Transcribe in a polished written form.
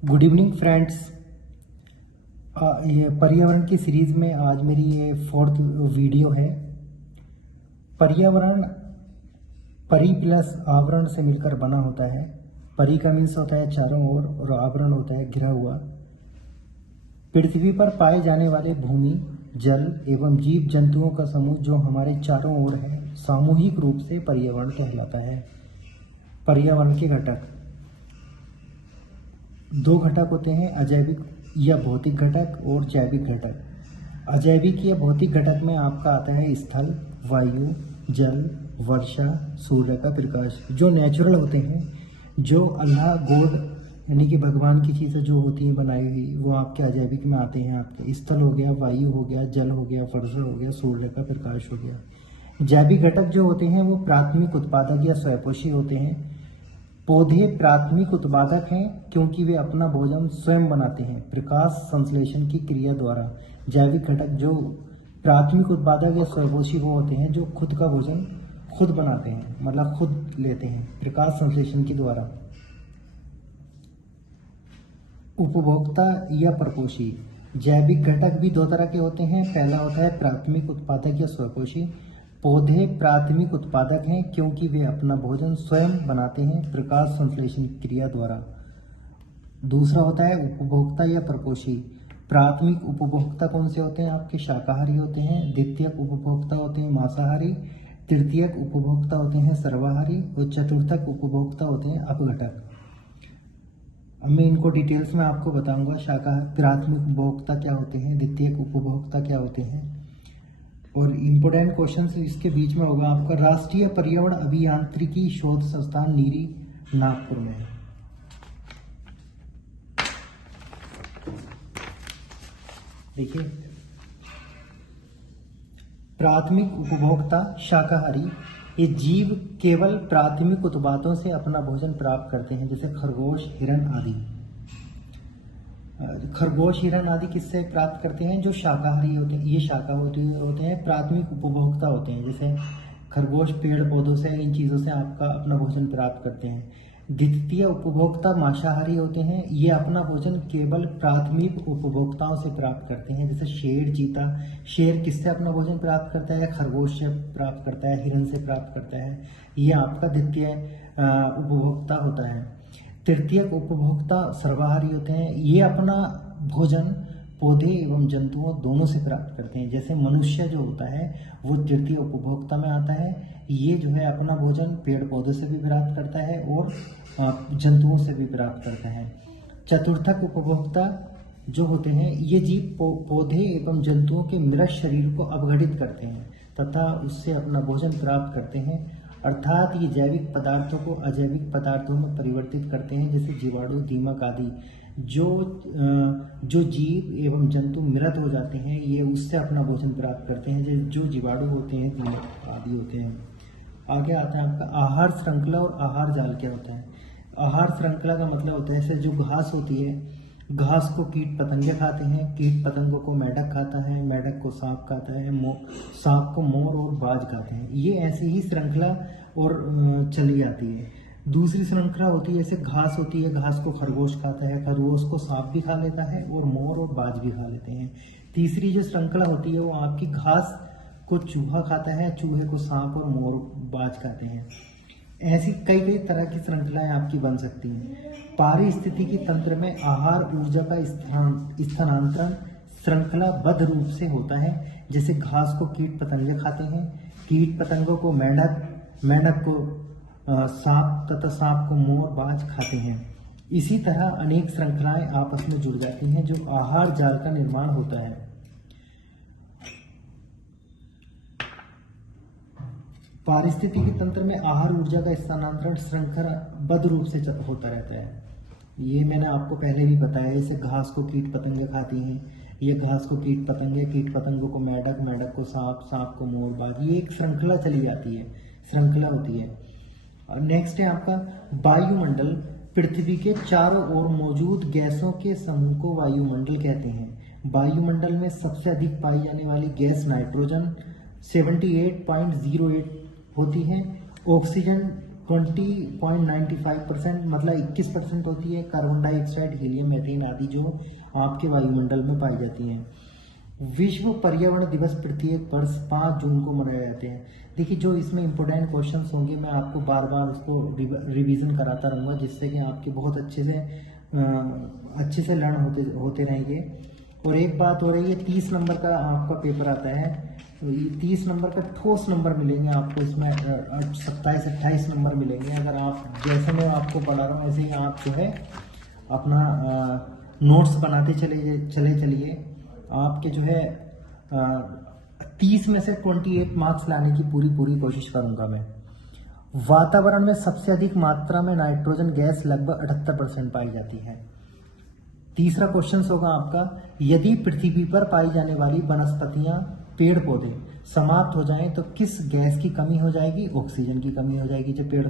Good evening friends. ये पर्यावरण की सीरीज में आज मेरी ये 4th वीडियो है। पर्यावरण परि प्लस आवरण से मिलकर बना होता है। परि का मीन्स होता है चारों ओर और आवरण होता है घिरा हुआ। पृथ्वी पर पाए जाने वाले भूमि, जल एवं जीव जंतुओं का समूह जो हमारे चारों ओर है, सामूहिक रूप से पर्यावरण कहलाता है। पर्यावरण के घटक दो घटक होते हैं, अजैविक या भौतिक घटक और जैविक घटक। अजैविक या भौतिक घटक में आपका आता है स्थल, वायु, जल, वर्षा, सूर्य का प्रकाश। जो नेचुरल होते हैं, जो अल्लाह गॉड यानी कि भगवान की चीज़ें जो होती हैं बनाई हुई, वो आपके अजैविक में आते हैं। आपके स्थल हो गया, वायु हो गया, जल हो गया, वर्षा हो गया, सूर्य का प्रकाश हो गया। जैविक घटक जो होते हैं वो प्राथमिक उत्पादक या स्वयंपोषी होते हैं। पौधे प्राथमिक उत्पादक हैं क्योंकि वे अपना भोजन स्वयं बनाते हैं प्रकाश संश्लेषण की क्रिया द्वारा। जैविक घटक जो प्राथमिक उत्पादक या स्वयंपोषी वो होते हैं जो खुद का भोजन खुद बनाते हैं, मतलब खुद लेते हैं प्रकाश संश्लेषण के द्वारा। उपभोक्ता या परपोषी। जैविक घटक भी दो तरह के होते हैं। पहला होता है प्राथमिक उत्पादक या स्वयंपोषी। पौधे प्राथमिक उत्पादक हैं क्योंकि वे अपना भोजन स्वयं बनाते हैं प्रकाश संश्लेषण क्रिया द्वारा। दूसरा होता है उपभोक्ता या परपोषी। प्राथमिक उपभोक्ता कौन से होते हैं? आपके शाकाहारी होते हैं। द्वितीयक उपभोक्ता होते हैं मांसाहारी। तृतीयक उपभोक्ता होते हैं सर्वाहारी और चतुर्थक उपभोक्ता होते हैं अपघटक। अब मैं इनको डिटेल्स में आपको बताऊंगा। शाकाहारी प्राथमिक उपभोक्ता क्या होते हैं, द्वितीयक उपभोक्ता क्या होते हैं, और इम्पोर्टेंट क्वेश्चन इसके बीच में होगा आपका राष्ट्रीय पर्यावरण अभियांत्रिकी शोध संस्थान नीरी नागपुर में। देखिए, प्राथमिक उपभोक्ता शाकाहारी, ये जीव केवल प्राथमिक उत्पादों से अपना भोजन प्राप्त करते हैं, जैसे खरगोश, हिरण आदि। खरगोश, हिरण आदि किससे प्राप्त करते हैं? जो शाकाहारी होते हैं, ये शाकाहारी होते हैं, प्राथमिक उपभोक्ता होते हैं। जैसे खरगोश पेड़ पौधों से, इन चीज़ों से आपका अपना भोजन प्राप्त करते हैं। द्वितीय उपभोक्ता मांसाहारी होते हैं, ये अपना भोजन केवल प्राथमिक उपभोक्ताओं से प्राप्त करते हैं। जैसे शेर, चीता। शेर किससे अपना भोजन प्राप्त करता है? खरगोश से प्राप्त करता है, हिरण से प्राप्त करता है। ये आपका द्वितीय उपभोक्ता होता है। तृतीयक उपभोक्ता सर्वाहारी होते हैं, ये अपना भोजन पौधे एवं जंतुओं दोनों से प्राप्त करते हैं। जैसे मनुष्य जो होता है वो तृतीय उपभोक्ता में आता है। ये जो है अपना भोजन पेड़ पौधे से भी प्राप्त करता है और जंतुओं से भी प्राप्त करता है। चतुर्थक उपभोक्ता जो होते हैं, ये जीव पौधे एवं जंतुओं के मृत शरीर को अपघटित करते हैं तथा उससे अपना भोजन प्राप्त करते हैं, अर्थात ये जैविक पदार्थों को अजैविक पदार्थों में परिवर्तित करते हैं। जैसे जीवाणु, दीमक आदि जो जीव एवं जंतु मृत हो जाते हैं, ये उससे अपना भोजन प्राप्त करते हैं, जो जीवाणु होते हैं, दीमक आदि होते हैं। आगे आता है आपका आहार श्रृंखला और आहार जाल क्या होता है। आहार श्रृंखला का मतलब होता है, जैसे जो घास होती है, घास को कीट पतंगे खाते हैं, कीट पतंगों को मेढक खाता है, मेढक को सांप खाता है, सांप को मोर और बाज खाते हैं। ये ऐसी ही श्रृंखला और चली आती है। दूसरी श्रृंखला होती है, जैसे घास होती है, घास को खरगोश खाता है, खरगोश को सांप भी खा लेता है और मोर और बाज भी खा लेते हैं। तीसरी जो श्रृंखला होती है वो आपकी घास को चूहा खाता है, चूहे को सांप और मोर बाज खाते हैं। ऐसी कई कई तरह की श्रृंखलाएं आपकी बन सकती हैं। पारिस्थितिकी तंत्र में आहार ऊर्जा का स्थानांतरण श्रृंखलाबद्ध रूप से होता है। जैसे घास को कीट पतंगे खाते हैं, कीट पतंगों को मेढक, मेढक को सांप तथा सांप को मोर, बाज खाते हैं। इसी तरह अनेक श्रृंखलाएं आपस में जुड़ जाती हैं जो आहार जाल का निर्माण होता है। पारिस्थितिकी तंत्र में आहार ऊर्जा का स्थानांतरण श्रृंखलाबद्ध रूप से होता रहता है। ये मैंने आपको पहले भी बताया। जैसे घास को कीट पतंगे खाती हैं, ये घास को कीट पतंगे, कीट पतंगों को मेढक, मेढक को सांप, सांप को मोर, बाज। ये एक श्रृंखला चली जाती है, श्रृंखला होती है। और नेक्स्ट है आपका वायुमंडल। पृथ्वी के चारों ओर मौजूद गैसों के समूह को वायुमंडल कहते हैं। वायुमंडल में सबसे अधिक पाई जाने वाली गैस नाइट्रोजन 78.08 होती है। ऑक्सीजन 20.95% मतलब 21% होती है कार्बन डाइऑक्साइड, हीलियम, मीथेन आदि जो आपके वायुमंडल में पाई जाती हैं। विश्व पर्यावरण दिवस प्रत्येक वर्ष 5 जून को मनाए जाते हैं। देखिए जो इसमें इंपॉर्टेंट क्वेश्चंस होंगे मैं आपको बार बार उसको रिवीजन कराता रहूँगा, जिससे कि आपके बहुत अच्छे से लर्न होते रहेंगे। और एक बात हो रही है, 30 नंबर का आपका पेपर आता है, तो ये 30 नंबर का ठोस नंबर मिलेंगे आपको इसमें, 27-28 नंबर मिलेंगे। अगर आप जैसे मैं आपको पढ़ा रहा हूँ वैसे ही आप जो है अपना नोट्स बनाते चलिए। आपके जो है 30 में से 28 मार्क्स लाने की पूरी कोशिश करूंगा मैं। वातावरण में सबसे अधिक मात्रा में नाइट्रोजन गैस लगभग 78% पाई जाती है। तीसरा क्वेश्चन होगा आपका, यदि पृथ्वी पर पाई जाने वाली वनस्पतियां, पेड़ पौधे समाप्त हो जाएं तो किस गैस की कमी हो जाएगी? ऑक्सीजन की कमी हो जाएगी। जो पेड़